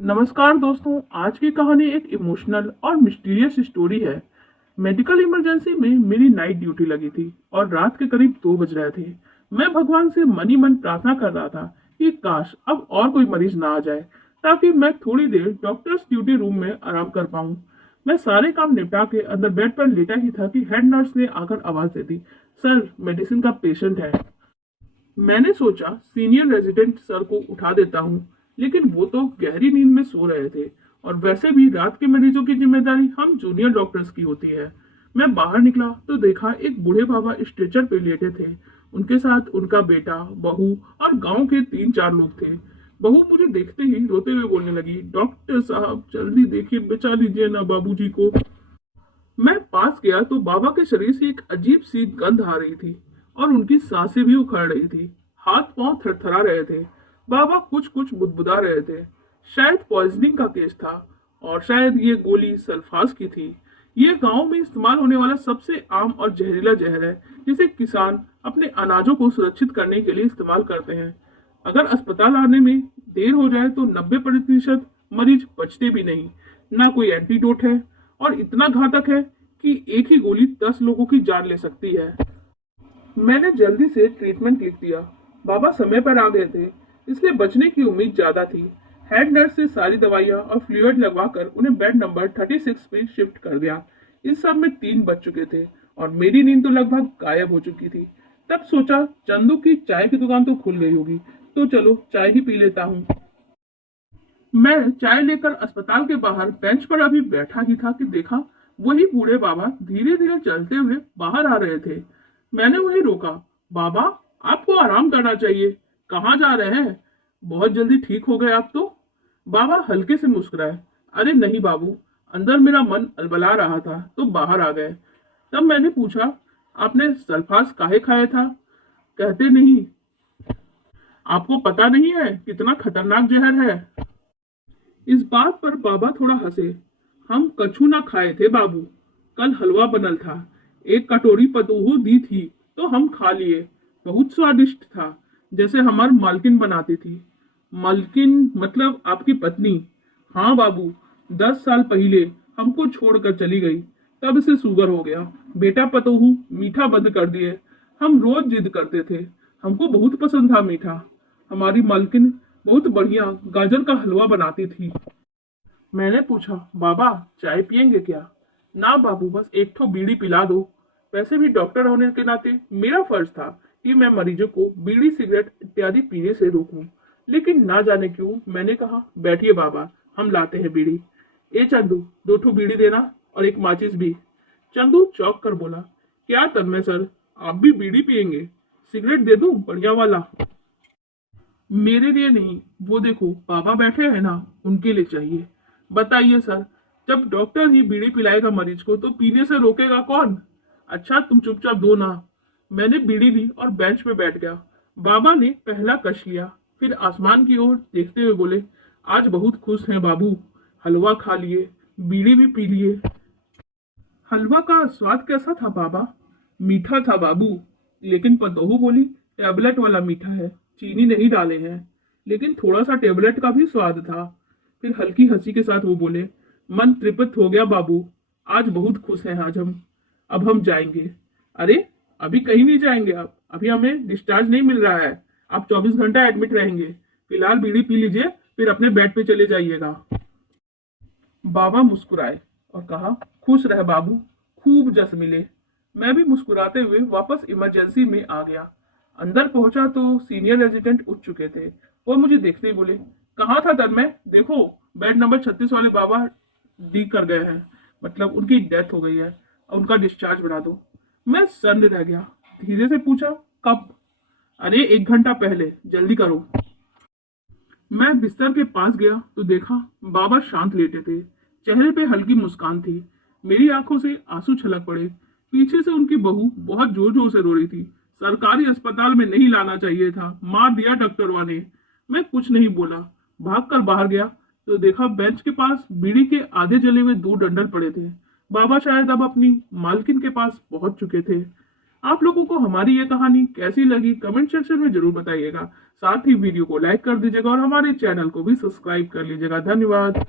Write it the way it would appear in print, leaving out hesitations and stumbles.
नमस्कार दोस्तों। आज की कहानी एक इमोशनल और मिस्टीरियस स्टोरी है। मेडिकल इमरजेंसी में मेरी नाइट ड्यूटी लगी थी और रात के करीब 2 बज रहे थे। मैं भगवान से मन ही मन प्रार्थना कर रहा था कि काश अब और कोई मरीज ना आ जाए, ताकि मैं थोड़ी देर डॉक्टर्स ड्यूटी रूम में आराम कर पाऊं। मैं सारे काम निपटा के अंदर बेड पर लेटा ही था कि हेड नर्स ने आकर आवाज दे दी, सर मेडिसिन का पेशेंट है। मैंने सोचा सीनियर रेजिडेंट सर को उठा देता हूँ, लेकिन वो तो गहरी नींद में सो रहे थे और वैसे भी रात के मरीजों की जिम्मेदारी हम जूनियर डॉक्टर्स की होती है। मैं बाहर निकला तो देखा एक बूढ़े बाबा स्ट्रेचर पे लेटे थे। उनके साथ उनका बेटा, बहू और गांव के 3-4 लोग थे। बहू मुझे देखते ही रोते हुए बोलने लगी, डॉक्टर साहब जल्दी देखिए, बचा लीजिए ना बाबूजी को। मैं पास गया तो बाबा के शरीर से एक अजीब सी गंध आ रही थी और उनकी सांसें भी उखड़ रही थी। हाथ पांव थरथरा रहे थे। बाबा कुछ कुछ बुदबुदा रहे थे। शायद पॉइजनिंग का केस था और शायद ये गोली सल्फास की थी। ये गांव में इस्तेमाल होने वाला सबसे आम और जहरीला जहर है, जिसे किसान अपने अनाजों को सुरक्षित करने के लिए इस्तेमाल करते हैं। अगर अस्पताल आने में देर हो जाए तो 90% मरीज बचते भी नहीं। ना कोई एंटीडोट है और इतना घातक है कि एक ही गोली 10 लोगों की जान ले सकती है। मैंने जल्दी से ट्रीटमेंट लिख दिया। बाबा समय पर आ गए थे, इसलिए बचने की उम्मीद ज्यादा थी। हेड नर्स से सारी दवाइयां और फ्लूइड लगवाकर उन्हें बेड नंबर 36 पे शिफ्ट कर दिया। इस सब में 3 बज चुके थे और मेरी नींद तो लगभग गायब हो चुकी थी। तब सोचा चंदू की चाय की दुकान तो खुल गई होगी, तो चलो चाय ही पी लेता हूँ। मैं चाय लेकर अस्पताल के बाहर बेंच पर अभी बैठा ही था कि देखा वही बूढ़े बाबा धीरे धीरे चलते हुए बाहर आ रहे थे। मैंने उन्हें रोका, बाबा आपको आराम करना चाहिए, कहाँ जा रहे हैं? बहुत जल्दी ठीक हो गए आप तो। बाबा हल्के से मुस्कुराए, अरे नहीं बाबू, अंदर मेरा मन अलबला रहा था तो बाहर आ गए। तब मैंने पूछा, आपने सल्फास काहे खाया था? कहते नहीं, आपको पता नहीं है कितना खतरनाक जहर है। इस बात पर बाबा थोड़ा हंसे। हम कछु ना खाए थे बाबू, कल हलवा बनल था, एक कटोरी पतोहू दी थी तो हम खा लिए। बहुत स्वादिष्ट था, जैसे हमार मालकिन बनाती थी। मालकिन मतलब आपकी पत्नी? हाँ बाबू, 10 साल पहले हमको छोड़कर चली गई, तब से शुगर हो गया। बेटा पतोहू मीठा बंद कर दिए। हम रोज जिद करते थे, हमको बहुत पसंद था मीठा। हमारी मालकिन बहुत बढ़िया गाजर का हलवा बनाती थी। मैंने पूछा, बाबा चाय पियेंगे क्या? ना बाबू, बस एक ठो बीड़ी पिला दो। वैसे भी डॉक्टर होने के नाते मेरा फर्ज था कि मैं मरीजों को बीड़ी सिगरेट इत्यादि पीने से रोकूं। लेकिन ना जाने क्यों मैंने कहा, बैठिए बाबा, हम लाते हैं बीड़ी। ए चंदू, 2 ठो बीड़ी देना और एक माचिस भी। चंदू चौंक कर बोला, क्या तन्मय सर, आप भी बीड़ी पियेंगे? सिगरेट दे दूं बढ़िया वाला? मेरे लिए नहीं, वो देखो पापा बैठे हैं ना, उनके लिए चाहिए। बताइए सर, जब डॉक्टर ही बीड़ी पिलाएगा मरीज को तो पीने से रोकेगा कौन? अच्छा तुम चुपचाप दो ना। मैंने बीड़ी ली और बेंच पे बैठ गया। बाबा ने पहला कश लिया, फिर आसमान की ओर देखते हुए बोले, आज बहुत खुश हैं बाबू, हलवा खा लिए, बीड़ी भी पी लिए। हलवा का स्वाद कैसा था बाबा? मीठा था बाबू, लेकिन पतोहू बोली टेबलेट वाला मीठा है, चीनी नहीं डाले हैं। लेकिन थोड़ा सा टेबलेट का भी स्वाद था। फिर हल्की हंसी के साथ वो बोले, मन तृप्त हो गया बाबू, आज बहुत खुश हैं आज हम। अब हम जाएंगे। अरे अभी कहीं नहीं जाएंगे आप, अभी हमें डिस्चार्ज नहीं मिल रहा है। आप 24 घंटा एडमिट रहेंगे। फिलहाल बीड़ी पी लीजिए, फिर अपने बेड पे चले जाइएगा। बाबा मुस्कुराए और कहा, खुश रह बाबू, खूब जस मिले। मैं भी मुस्कुराते हुए वापस इमरजेंसी में आ गया। अंदर पहुंचा तो सीनियर रेजिडेंट उठ चुके थे। वो मुझे देखते ही बोले, कहाँ था तन्मय, देखो बेड नंबर 36 वाले बाबा डी कर गए हैं, मतलब उनकी डेथ हो गई है, उनका डिस्चार्ज बना दो। मैं सन्न रह गया। धीरे से पूछा, कब? अरे 1 घंटा पहले, जल्दी करो। मैं बिस्तर के पास गया तो देखा बाबा शांत लेटे थे। चेहरे पे हल्की मुस्कान थी। मेरी आंखों से आंसू छलक पड़े। पीछे से उनकी बहू बहुत जोर जोर से रो रही थी, सरकारी अस्पताल में नहीं लाना चाहिए था, मार दिया डॉक्टरवा ने। मैं कुछ नहीं बोला, भाग कर बाहर गया तो देखा बेंच के पास बीड़ी के आधे जले हुए 2 डंडल पड़े थे। बाबा शायद अब अपनी मालकिन के पास पहुंच चुके थे। आप लोगों को हमारी ये कहानी कैसी लगी कमेंट सेक्शन में जरूर बताइएगा। साथ ही वीडियो को लाइक कर दीजिएगा और हमारे चैनल को भी सब्सक्राइब कर लीजिएगा। धन्यवाद।